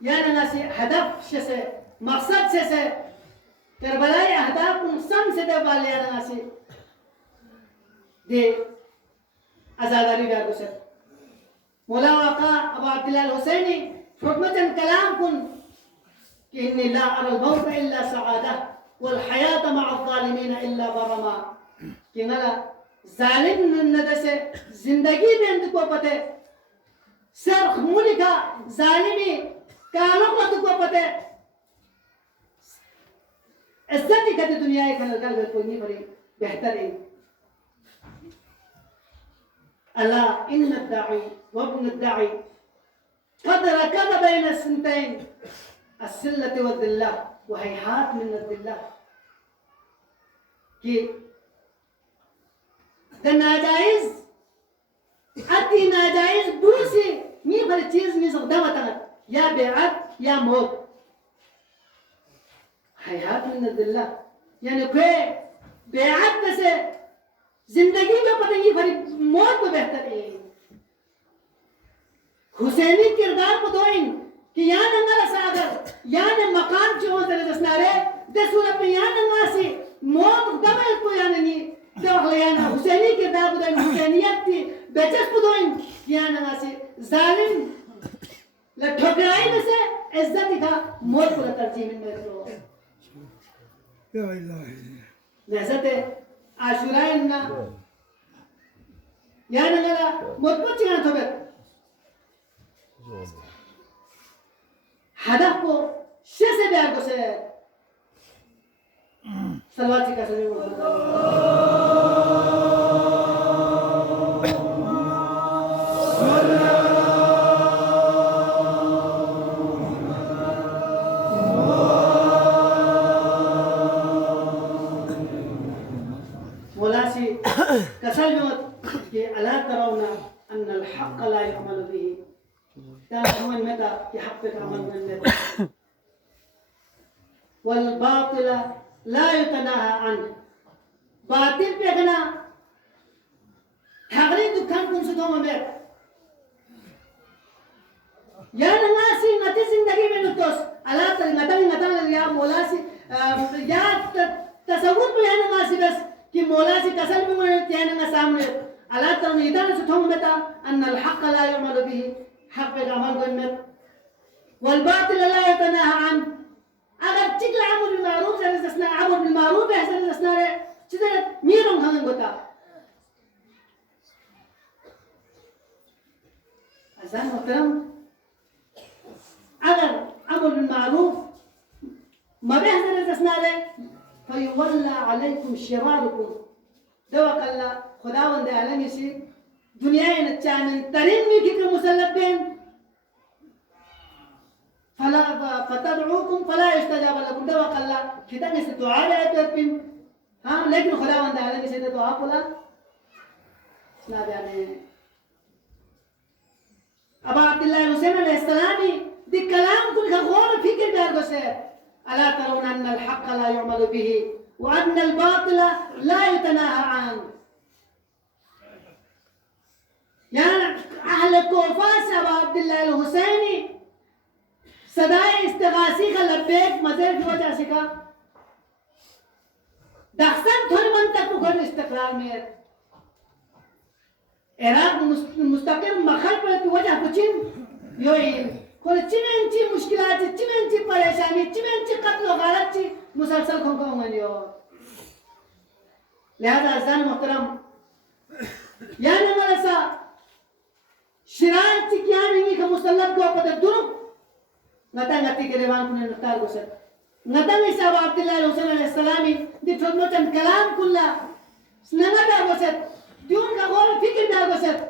يعني ناسي هدف شسه مقصد شسه كربلاء أهداف مصم سده بالي يعني ناسي دي أزاداري بيرجوسه مولا واقع أبو عبد الله الحسيني حكمة كلام كن إني لا أرى الموت إلا سعادة والحياة مع الظالمين إلا برما كنا ظالم ندسه زندگی بند کو پتے سر خمولی کا ظالمی کانوں کو کو پتے عزت کی دنیا ہے کل کل کوئی نہیں بڑی بہتر ہے الا ان الداعي وابن الداعي قد ركب بين السنتين السلة والذلة وهيهات من الذلة कि नाजायज अति नाजायज दूसरी मी भर चीज मी सौदा बताना या बेअत या मौत हयात मिन दिल्ला यानी कोई बेअत से जिंदगी में पता ये भरी मौत को बेहतर है हुसैनी किरदार को दोइन कि यान अंगला सागर यान मकान जो तेरे जसनारे दे सूरत में यान अंगासी मौत दमे को यान नहीं دغليانا حسيني كذا بدون حسينيتي بجس بدون يانا ناسي ظالم لا ঠকরাই بس عزتي کا موت کو ترجیح من میرو يا إلهي لذت عاشوراء إننا يانا لا موت کو چنا تو هدف کو شسه بیان کو سے صلوات کا سبب ألا ترون أن الحق لا يعمل به تعلمون متى يحقق عمل من متى والباطل لا يتناهى عنه باطل بيغنا تغريد كان كن سدوم مير يا ناسي متى زندگی میں نتوس ألا ترى متى يا مولاسي يا تصور بيان ناسي بس कि मौला से कसम भी मुझे त्याने ना सामने अल्लाह ताला इधर से थोम बता अन الحق لا يعمل به حق العمل بالمت والباطل لا يتناهى عنه अगर चिकला अमर بالمعروف से रसना अमर بالمعروف है से रसना रे चिदर मीरों खाने गोता अज़ान मोहतरम अगर अमर بالمعروف ما بيحصل रसना रे فيولى عليكم شراركم دوك الله خداوند عالم يسي دنيا نتشامن ترين ميكي كمسلبين فلا فتدعوكم فلا يستجاب لكم دوك الله كده نسي دعاء لا يتوبين ها لكن خداوند عالم يسي دعاء كلا لا يعني أبا عبد الله الحسين عليه السلام دي كلام كل غور فكر بارغوسه ألا ترون أن الحق لا يعمل به وأن الباطل لا يتناهى عنه يعني أهل كوفاس أبا عبد الله الحسيني صداي استغاثي لبيك مزير في وجه سكا دخسن ثاني من تك بخور استقرار مير عراق مستقر مخل في وجه بچين يوين कोई चिमेंची मुश्किलात चिमेंची परेशानी चिमेंची कत्ल गारत ची मुसलसल खो खो मनियो लिहाजा अज़ान मोहतरम यानी मरसा शिराज ची क्या नहीं कि मुसल्लत को पता दुरुक नता नती के रेवान कुने नतार को सर नता में साहब अब्दुल्लाह हुसैन अलैहिस्सलामी दी फरमतन कलाम कुल्ला स्नंगा को सर द्यून का गौर फिक्र दा को सर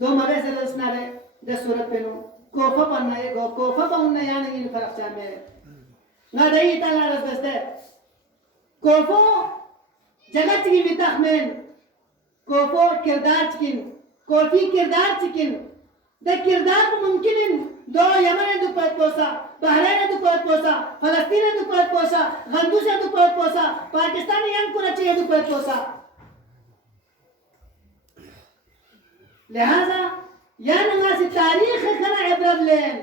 दो मरे से रसना रे दस सूरत पे नो कोफा बनना है कोफा बनना यानी इन फर्क चाह में ना दही ताला रस बसते कोफो जगत की मिताख में कोफो किरदार चिकिन कोफी किरदार चिकिन द किरदार को मुमकिन दो यमन दो पद पोसा बहरीन दो पद पोसा फलस्तीन दो पद पोसा गंदूस दो पद पोसा पाकिस्तान यंग को रचे दो पद पोसा लिहाजा या नंगासी तारीख खना इब्रत लेन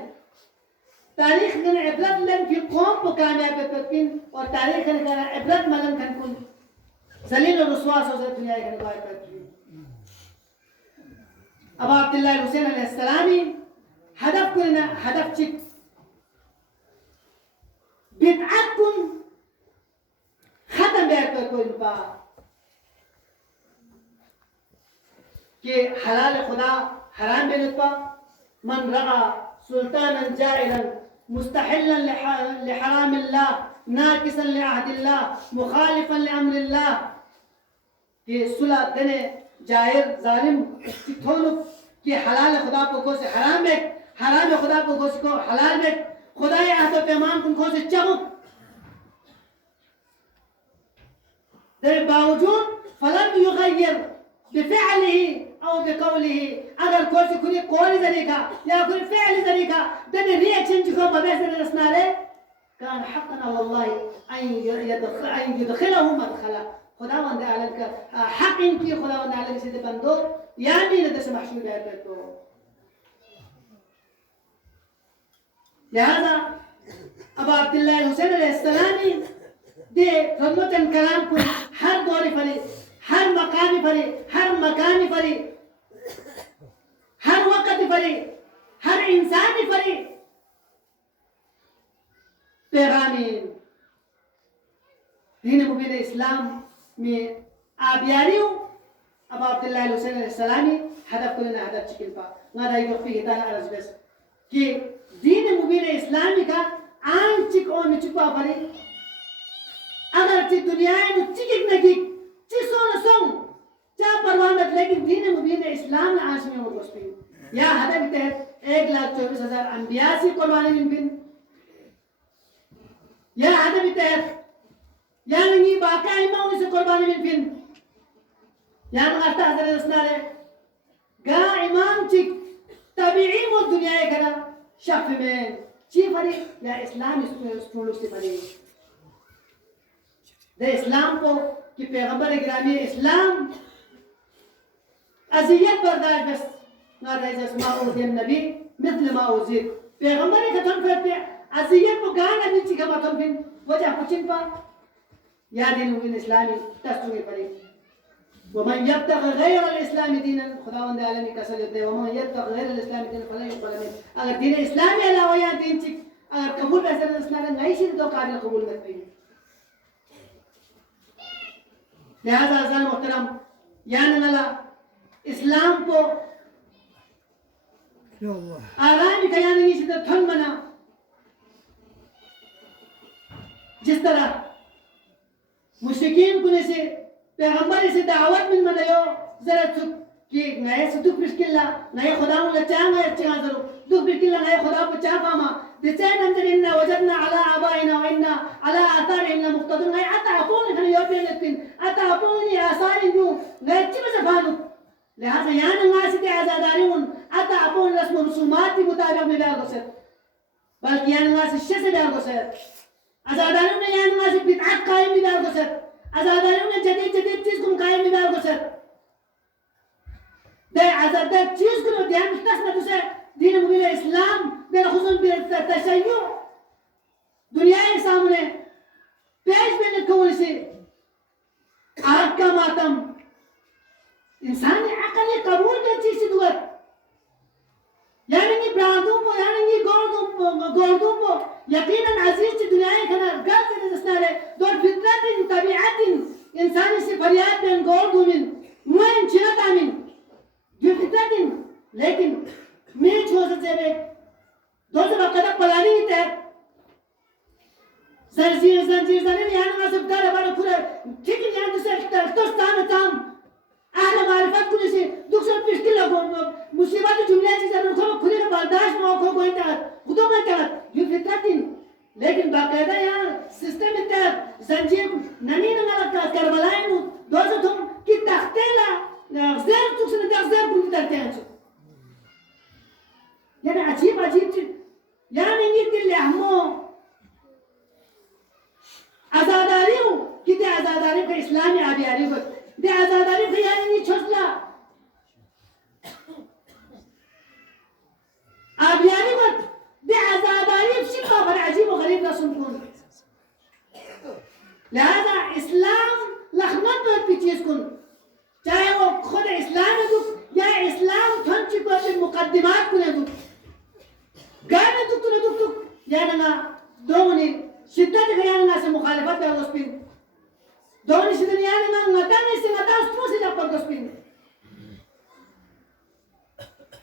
तारीख में इबरत लन की कौम को कामयाब करकिन और तारीख में इबरत मलन खन कुल जलील और रुसवा हो से दुनिया के बाहर करती अब अब्दुल्लाह हुसैन अलैहिस्सलामी हदफ कुलना हदफ चिक बिदअत कुन खत्म कर कोई पा कि हलाल खुदा हराम बेनुपा मन रआ सुल्तानन जाइरन मुस्तहिलन लिहराम अल्लाह नाकिसन लिअहद अल्लाह मुखालिफन लिअम्र कि सुला दने जाहिर जालिम चिथोनु कि हलाल खुदा को से हराम है हराम खुदा को हलाल है खुदाए अहद पैमान को से चमुक दे बावजूद फलन युगय्यर बिफिअलिही أو بقوله अगर कोई कोई तरीका या कोई फ़िअल तरीका दने रिएक्शन जो ما بيصير نسناره كان حقا على الله أن يدخله مدخلا خدا وند عليك حق إنك خدا وند عليك سيد بندو يعني ندش محشور يا لهذا أبو عبد الله الحسين السلامي ده خدمة كلام كل هر دوري فري हर मकानी फरी हर मकानी फरी हर वक्त फरी हर इंसानी फरी पैगामी दीन मुबीन इस्लाम में आबियारी हूँ अब अब्दुल्लाह हुसैन अलैहिस्सलामी हदफ कुलना हदफ चिकिल पा नादा ये वक्फी हिताना अर्ज़ बस कि दीन मुबीन इस्लामी का आन चिक और मिचुपा फरी अगर चिक दुनिया में चिकिक नगी चिसों सों क्या परवाह मत लेकिन दीन मुबीन इस्लाम ने आज में वो दोस्ती या हदफ के तहत 1,24,000 अंबिया से कुर्बानी मिलबिन या हदफ के तहत या नहीं बाका इमाम से कुर्बानी मिलबिन या नगाता हज़रत रसूल गा इमाम चिक तबीई मो दुनिया करा शफ़ में चीफ हरी या इस्लाम स्टूल से भरी दे इस्लाम को कि पैगंबर गिरामी इस्लाम अज़ियत बर्दाश्त बस ना रहे जस्माउद्दीन नबी मिसल माउज़ीद पैगंबर के खतम करते अज़ियत को गान अभी चिका मतम फिर वजह कुचिन पा याद इन मुबीन इस्लामी तस्वीर पड़ी वमन यब्तग़ी गैर al-इस्लाम दीनन खुदावंद आलमी का सजद दे वमन यब्तग़ी गैर al-इस्लाम दीनन फला युक़बल मिन अगर दीन इस्लामी अलावा या दीन चिक अगर कबूल ऐसे रसूल नहीं शी तो काबिल कबूल मत नहीं लिहाजा अज़ान मुहतरम यानी नला इस्लाम को आराम का यानी इसी तरह थन मना जिस तरह मुश्रिकीन को से पैगंबर से दावत में मनायो जरा चुप कि नए सुदुख बिस्किल्ला नए खुदा को लचांग है अच्छा जरूर दुख बिस्किल्ला नए खुदा को चाह पामा दिचाइन अंदर इन्ना वजदना अला आबाइना व इन्ना अला आतारिना मुक्तदुन नए आता अपोन खने योपे लेकिन आता अपोन ये आसारी जो नए चिप से भानु लिहाजा यान नासित आज़ादारीउन आता अपोन रस्म रसूमाती मुताबिक में डाल गोसर बल्कि यान नासित शसे डाल गोसर आज़ादारीउन ने यान नासित बिदअत कायम में डाल गोसर आज़ादारीउन ने जदीद चीज़ को कायम में डाल गोसर दे आज़ाद चीज़ को ध्यान तस न तुसे दीन मुबीन इस्लाम मेरा खुसूस तशय्युअ दुनिया के सामने पेश में कौन से आग का मातम इंसानी अकल ये कबूल के चीज़ से दुआ यानी कि ब्रांडों को यानी कि गोल्डों को यकीनन अजीज की दुनिया के ना गल से नजर है दो फितरत तबीयत इंसानी से फरियाद में गोल्डों में मुइन चिरता में जो फितरत लेकिन मैं छोड़ सकते हैं दोस्तों बकरा पलानी ही तय जंजीर जाने यहाँ ना सब दार हमारे पूरे ठीक है यहाँ दूसरे तो स्थान ताम आगे मारिफत कुछ से दूसरे पिस्किल लगो मुसीबत जुमले चीज़ अनु खो खुद का बर्दाश्त में खो कोई तक खुदों में तक जो फितरत लेकिन बाकायदा यहाँ सिस्टम में तक जंजीर ननी ना लगता करबलाएं नु दोस्तों तुम कि तख्तेला ज़ेर तुझसे न तख्तेर कुछ करते हैं यानी अजीब चीज यानी ये दिल हमो आज़ादारी हूँ कितने आज़ादारी का इस्लामी आबियारी को दे आज़ादारी का यानी ये छोटला आबियारी को दे आज़ादारी يعني ما دوني شدتك يعني ناس مخالفات بالغسبين دوني شدني يعني ما نتاني سنتا استوسي جاب بالغسبين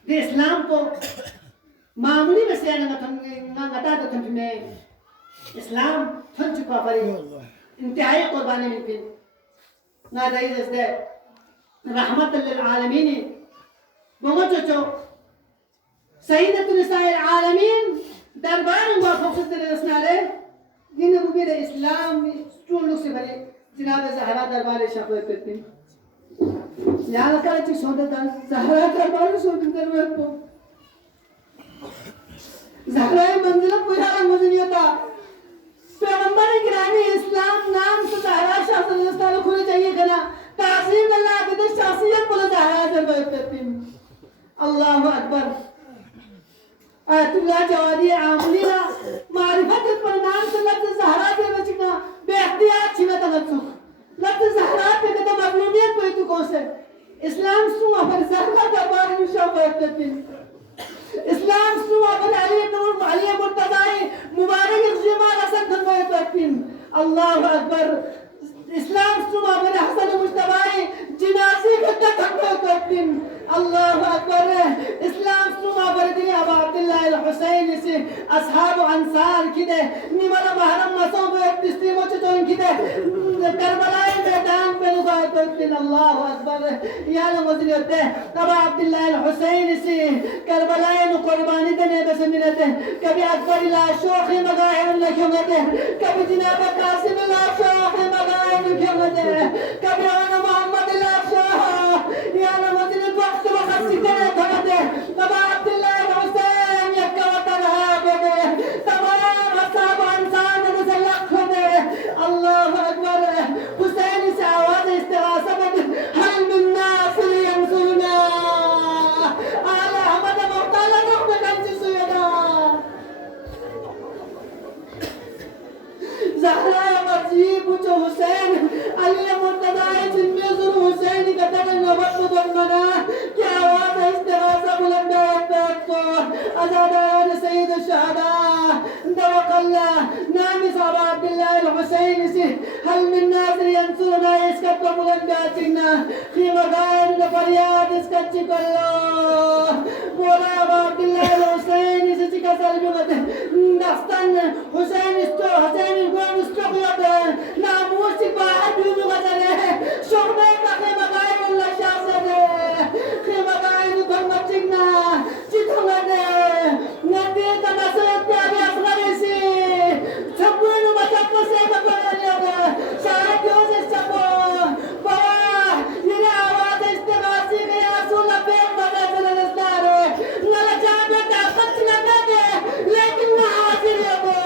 دي إسلام को मामूली में से आने ना ngata तो तुम में इस्लाम थन चुका पड़ी इंतहाई कुर्बानी मिलती ना दाई जैसे रहमत लिल आलमीन बमचो सईदतुल निसाइल आलमीन दरबार में फोकस तेरे रसनारे जिन्हें वो मेरे इस्लाम स्टूल लोग से भरे जनाब ज़हरा दरबार शफ़ करते यार का चीज़ सोचते था ज़हरा दरबार सोचते थे मैं को ज़हरा मंजिल पूरा मुझे नहीं आता पैगंबर गिरामी इस्लाम नाम से ज़हरा शास्त्र खुले चाहिए करना ताज़ीम अल्लाह के तो शासियत बोले ज़हरा दरबार करते अल्लाह अकबर आयतुल्लाह जवादी आमलीला मारिफत पर नाम से लफ्ज़ ज़हरा के बचना बेख्तियार छिना तगत्सुक लफ्ज़ ज़हरा पे कदम मालूमियत कोई तो कौन से इस्लाम सुआ पर ज़हरा दरबार में शफ़ाअत करती इस्लाम सुआ पर अली इब्न अली मुर्तज़ाई मुबारक इज़्ज़माल असद धनवाई करती अल्लाह अकबर इस्लाम सुआ पर हसन मुश्तबाई जिनासी खत्ता धनवाई करती अल्लाह अकबर इस्लाम सुआ पर दिल अबू अब्दुल्लाह अल हुसैन से असहाब अंसार किदे निमला महरम मसो पे तस्लीमो चोन किदे करबला मैदान पे लुगाए करती अल्लाह अकबर या नमज़ियते अबू अब्दुल्लाह अल हुसैन से करबला नु कुर्बानी देने बस मिलते कभी अकबर ला शोखी मगाहिर न क्योंते कभी जनाब कासिम ला शोखी मगाहिर न क्योंते कभी अन मोहम्मद ला शोह या नमज़ियत वक्त वक्त सिकने थमते अबू अब्दुल्लाह अल हुसैन यकवतन हाबे तमाम असहाब अंसार ने सल्लख दे अल्लाह अकबर हुसैन से आवाज इस्तिगासा में हल मिन नासिर यंसुरना आला अहमद मुहताला नुह में कंची सुयदा ज़हरा मर्जी पूछो हुसैन अली मुर्तज़ा जिनमें ज़रूर हुसैन का तगन नवत मुदन्ना क्या आवाज इस्तिगासा बुलंद को अज़ादान सैयद शहदा दवकल्ला नामी साहब अब्दुल्लाह अल हुसैन से हल मिन नासिर यंसुरना इसका तो बुलंद चिन्ना खीमा गायन का फरियाद इसका चिकल्लो बोला अब्दुल्लाह अल हुसैन से चिका सल्मी मत नफ्तन हुसैन इस्तो हुसैन गोन इस्तो किया नामूस की बाहर भी मगरे शोमे का खीमा गायन अल्लाह शाह खीमा गायन धर्म चिन्ना चिथंगा दे नदी का नसरत प्यारे असगरे से छब्बीस मतलब से बकरा सारा क्यों से छब्बो बाबा ये आवाज इस्तिगासी के आंसू लपे मगर चले नस्तारे नला जाने का सच न दे लेकिन ना हाजिर है वो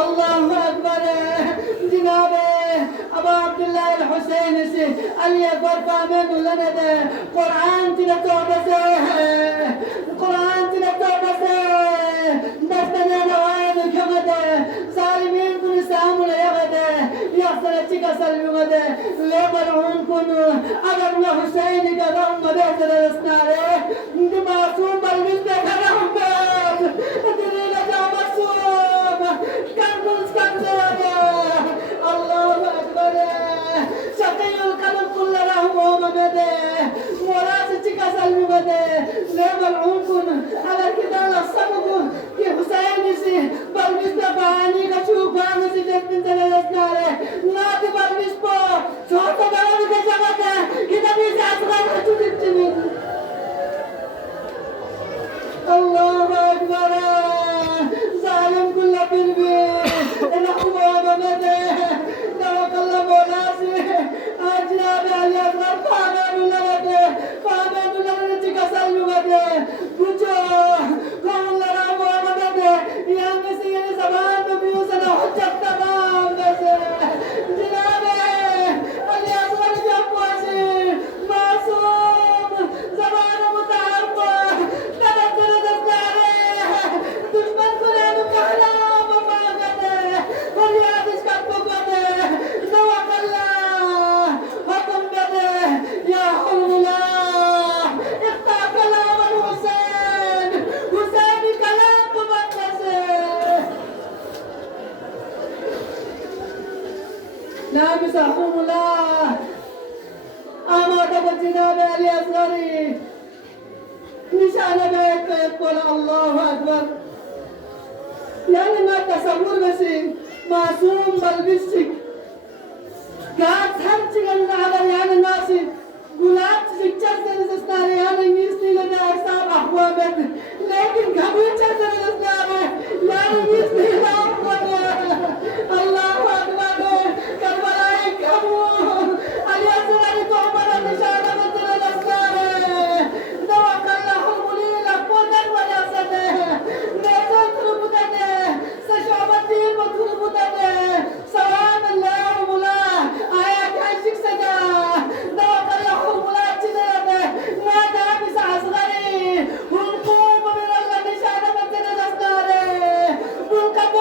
अल्लाह अकबर जनाब अबू अब्दुल्लाह अल हुसैन से अली अकबर कामे दुल्हन दे कुरान तिने तौबा से कुरान तिने तौबा से दस्तने नवायन खमदे जालिमीन कुन सामने यगदे यखसर चिका सलमदे ले मलऊन कुन अगर मैं हुसैन का रंग मदे रसनारे मासूम बलविस पे खड़ा हूं दिल लगा मासूम कंदुस कंदे अल्लाह अकबर शकील कलम कुल रहम मदे मोरास चिका सलमदे ले मलऊन कुन अगर किदाल सबको कि हुसैन से बलविस पे पानी का चूकान से जन्नत चले रसनारे नात बलविस पो छोटा बड़ा के जगत है कि नबी से असगर चुनित على بيت يقول الله أكبر يعني ما تصور بس معصوم بلبسك قاعد همتك على يعني ناسي गुलाब शिक्षा से रस्तारे यानी मिस्त्री लगा ऐसा अहुआ में लेकिन घबूचा से रस्तारे यानी मिस्त्री नाम बोले अल्लाह अकबर करबलाए घबू अलिया सुरानी तो बड़ा निशाना में तेरे रस्तारे दवा कल्ला हुमुली लपोदन वजह से ने नेज़ल तुरुबुदा ने सशाबती मतुरुबुदा ने सवान अल्लाह मुला आया क्या शिक्षा जा दवा कल्ला Bukan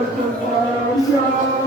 الله